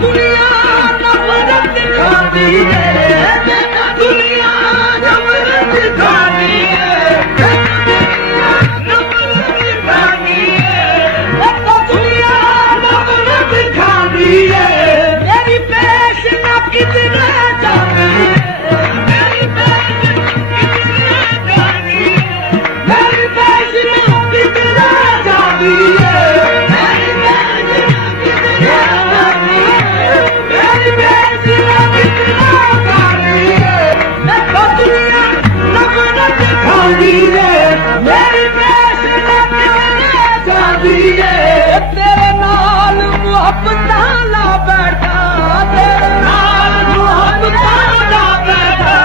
दुनिया नफरत दिखाती है, दुनिया नफरत दिखाती है, नफरत दिखाती है, दुनिया नफरत दिखाती है। मेरी पेश न कितने जाती है, मेरी पेश कितने जाती है, मेरी पेश न कितने जाती है, मेरी पेश न कितने जाती है, मेरी पेश न कितने जाती है। देखो दुनिया नफरत दिखाती है, मेरी पेश न कितने जाती है। तेरे नाल मुहब्बतां ला बैठा, तेरे नाल मुहब्बतां ला बैठा,